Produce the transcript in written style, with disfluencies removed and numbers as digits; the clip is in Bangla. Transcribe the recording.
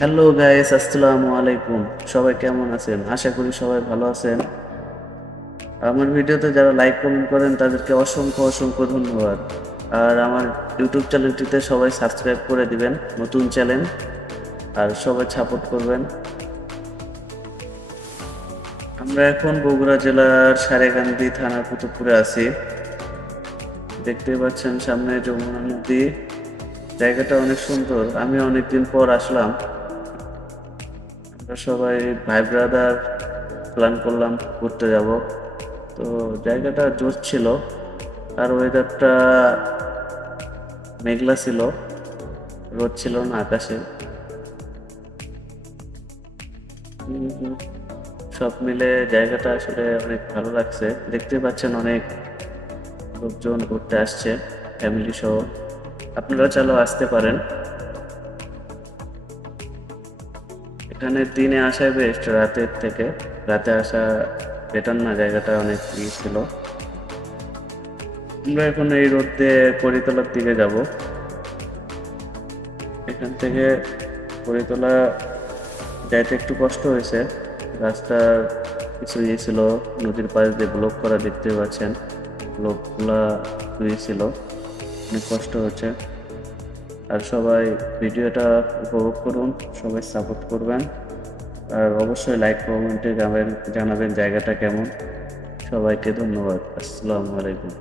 হ্যালো গাইস, আসসালামু আলাইকুম। সবাই কেমন আছেন? আশা করি সবাই ভালো আছেন। আমার ভিডিওতে যারা লাইক কমেন্ট করেন তাদেরকে অসংখ্য অসংখ্য ধন্যবাদ। আর আমার ইউটিউব চ্যানেলটিতে সবাই সাবস্ক্রাইব করে দিবেন, নতুন চ্যানেল। আর সবাই সাপোর্ট করবেন। আমরা এখন বগুড়া জেলার সারেগান্ধী থানার কুতুবপুরে আছি। দেখতে পাচ্ছেন সামনে যমুনা নদী। জায়গাটা অনেক সুন্দর। আমি অনেকদিন পর আসলাম। আমরা সবাই ভাই ব্রাদার প্ল্যান করলাম ঘুরতে যাব। তো জায়গাটা জোশ ছিল। আর ওয়েদারটা মেঘলা ছিল, রোদ ছিল না আকাশে। উম, সব মিলে জায়গাটা আসলে অনেক ভালো লাগছে। দেখতে পাচ্ছেন অনেক লোকজন ঘুরতে আসছে, ফ্যামিলি সহ। আপনারা চাইলেও আসতে পারেন। এখানে দিনে আসায় বেস্ট রাতের থেকে। রাতে আসা বেটার না, জায়গাটা অনেক ছিল। আমরা এখন এই রোড দিয়ে কড়িতলার দিকে যাব। এখান থেকে কড়িতলা যাইতে একটু কষ্ট হয়েছে। রাস্তার কিছু ছিল, নদীর পাশ দিয়ে ব্লক করা, দেখতে পাচ্ছেন। ব্লকগুলা ছিল, অনেক কষ্ট হচ্ছে। আর সবাই ভিডিওটা উপভোগ করুন, সবাই সাপোর্ট করবেন। আর অবশ্যই লাইক কমেন্টে জানাবেন জায়গাটা কেমন। সবাইকে ধন্যবাদ। আসসালামু আলাইকুম।